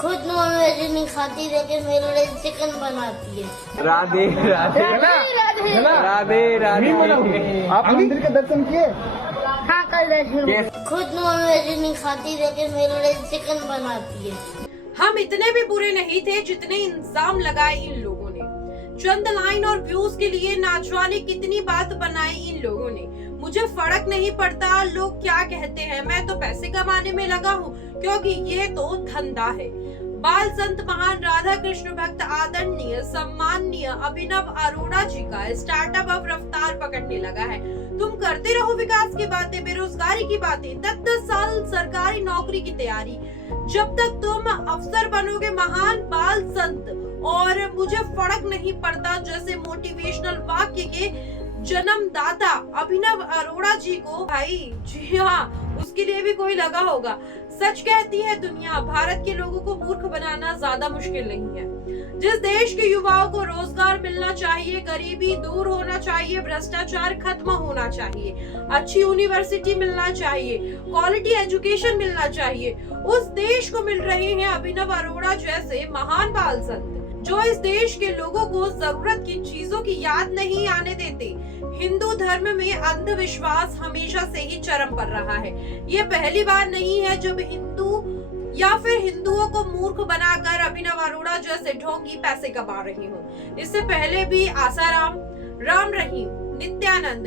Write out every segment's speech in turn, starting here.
खुद नॉनवेज नहीं खाती लेकिन मेरे लिए चिकन बनाती है। राधे राधे राधे राधे। आप मंदिर के दर्शन किए? हाँ कर खुद नॉनवेज नहीं खाती लेकिन मेरे लिए चिकन बनाती है। हम इतने भी बुरे नहीं थे जितने इल्जाम लगाए इन लोगों ने। चंद लाइन और व्यूज के लिए ना जाने कितनी बात बनाई इन लोगों ने। मुझे फर्क नहीं पड़ता लोग क्या कहते हैं, मैं तो पैसे कमाने में लगा हूँ क्योंकि ये तो धंधा है। बाल संत महान राधा कृष्ण भक्त आदरणीय सम्माननीय अभिनव अरोड़ा जी का स्टार्टअप अब रफ्तार पकड़ने लगा है। तुम करते रहो विकास की बातें, बेरोजगारी की बातें, 10-10 साल सरकारी नौकरी की तैयारी, जब तक तुम अफसर बनोगे महान बाल संत और मुझे फर्क नहीं पड़ता जैसे मोटिवेशनल वाक्य के जन्मदाता अभिनव अरोड़ा जी को, भाई जी हाँ, उसके लिए भी कोई लगा होगा। सच कहती है दुनिया, भारत के लोगों को मूर्ख बनाना ज्यादा मुश्किल नहीं है। जिस देश के युवाओं को रोजगार मिलना चाहिए, गरीबी दूर होना चाहिए, भ्रष्टाचार खत्म होना चाहिए, अच्छी यूनिवर्सिटी मिलना चाहिए, क्वालिटी एजुकेशन मिलना चाहिए, उस देश को मिल रहे हैं अभिनव अरोड़ा जैसे महान बाल संत जो इस देश के लोगों को जरूरत की चीजों की याद नहीं आने देते। हिंदू धर्म में अंधविश्वास हमेशा से ही चरम पर रहा है। ये पहली बार नहीं है जब हिंदू या फिर हिंदुओं को मूर्ख बनाकर अभिनव अरोड़ा जैसे ढोंगी पैसे कमा रही हूँ। इससे पहले भी आसाराम, राम रहीम, नित्यानंद,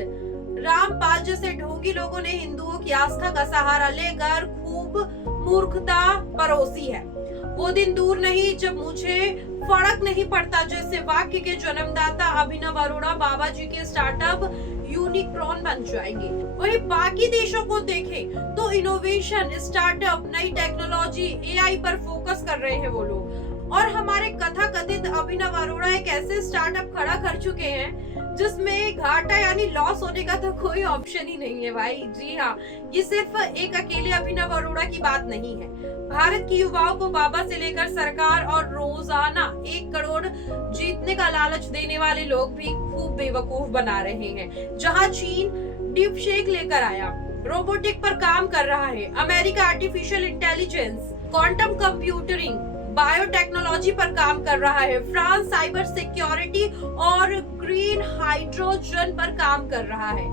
रामपाल जैसे ढोंगी लोगों ने हिंदुओं की आस्था का सहारा लेकर खूब मूर्खता परोसी है। वो दिन दूर नहीं जब मुझे फर्क नहीं पड़ता जैसे वाक्य के जन्मदाता अभिनव अरोड़ा बाबा जी के स्टार्टअप यूनिक्रॉन बन जाएंगे। वही बाकी देशों को देखें तो इनोवेशन, स्टार्टअप, नई टेक्नोलॉजी, एआई पर फोकस कर रहे हैं वो लोग। और हमारे कथा कथित अभिनव अरोड़ा एक ऐसे स्टार्टअप खड़ा कर चुके हैं जिसमें घाटा यानी लॉस होने का तो कोई ऑप्शन ही नहीं है भाई। जी हाँ, ये सिर्फ एक अकेले अभिनव अरोड़ा की बात नहीं है। भारत की युवाओं को बाबा से लेकर सरकार और रोजाना 1 करोड़ जीतने का लालच देने वाले लोग भी खूब बेवकूफ बना रहे हैं। जहां चीन डीप शेक लेकर आया, रोबोटिक पर काम कर रहा है, America artificial intelligence, quantum कंप्यूटरिंग, biotechnology पर काम कर रहा है, फ्रांस साइबर सिक्योरिटी और ग्रीन हाइड्रोजन पर काम कर रहा है,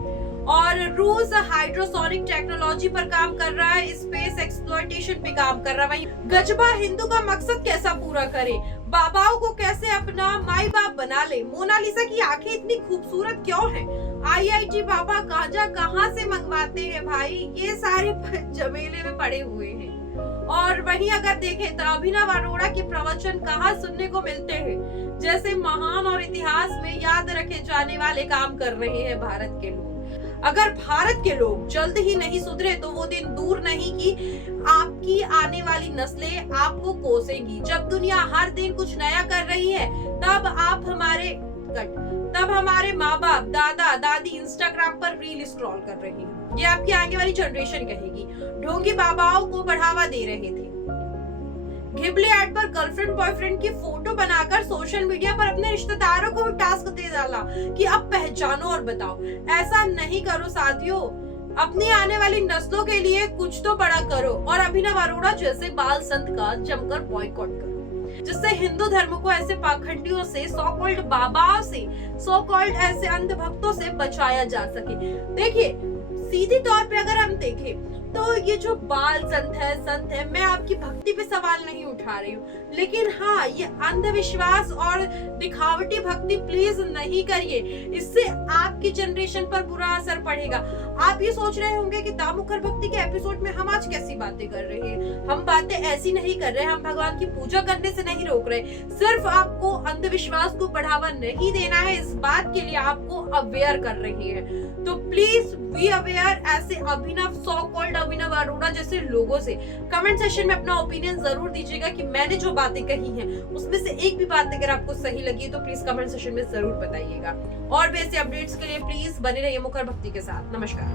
और रूस हाइड्रोसोनिक टेक्नोलॉजी पर काम कर रहा है, स्पेस एक्सप्लॉयटेशन पे काम कर रहा है। गजबा हिंदू का मकसद कैसा पूरा करे, बाबाओं को कैसे अपना माई बाप बना ले, मोनालिसा की आंखें इतनी खूबसूरत क्यों हैं, आईआईटी बाबा गांजा कहाँ से मंगवाते हैं भाई, ये सारे झमेले में पड़े हुए हैं। और वहीं अगर देखें तो अभिनव अरोड़ा के प्रवचन कहाँ सुनने को मिलते हैं, जैसे महान और इतिहास में याद रखे जाने वाले काम कर रहे हैं भारत के लोग। अगर भारत के लोग जल्द ही नहीं सुधरे तो वो दिन दूर नहीं कि आपकी आने वाली नस्लें आपको कोसेंगी। जब दुनिया हर दिन कुछ नया कर रही है तब हमारे माँ बाप, दादा दादी इंस्टाग्राम पर रील स्क्रॉल कर रहे हैं। ये आपकी आगे वाली जनरेशन कहेगी। ढोंगी बाबाओं को बढ़ावा दे रहे थे, घिबले ऐड पर गर्लफ्रेंड बॉयफ्रेंड की फोटो बनाकर सोशल मीडिया पर अपने रिश्तेदारों को टास्क दे डाला कि अब पहचानो और बताओ। ऐसा नहीं करो साथियों, अपनी आने वाली नस्लों के लिए कुछ तो बड़ा करो और अभिनव अरोड़ा जैसे बाल संत का जमकर बॉयकॉट करो, जिससे हिंदू धर्म को ऐसे पाखंडियों से, सो कॉल्ड बाबाओं से, सो कॉल्ड ऐसे अंध भक्तों से बचाया जा सके। देखिए, सीधे तौर पे अगर हम देखें तो ये जो बाल संत है, मैं आपकी भक्ति पे सवाल नहीं उठा रही हूँ, लेकिन हाँ, ये अंधविश्वास और दिखावटी भक्ति प्लीज नहीं करिए, इससे आपकी जनरेशन पर बुरा असर पड़ेगा। आप ये सोच रहे होंगे कि दामुखर भक्ति के एपिसोड में हम आज कैसी बातें कर रहे हैं। हम बातें ऐसी नहीं कर रहे, हम भगवान की पूजा करने से नहीं रोक रहे, सिर्फ आपको अंधविश्वास को बढ़ावा नहीं देना है, इस बात के लिए आपको अवेयर कर रहे हैं। तो प्लीज बी अवेयर ऐसे अभिनव, सो कॉल्ड अभिनव अरोड़ा जैसे लोगों से। कमेंट सेक्शन में अपना ओपिनियन जरूर दीजिएगा कि मैंने जो बातें कही हैं उसमें से एक भी बात अगर आपको सही लगी तो प्लीज कमेंट सेक्शन में जरूर बताइएगा। और वैसे अपडेट्स के लिए प्लीज बने रहिए मुखर भक्ति के साथ। नमस्कार।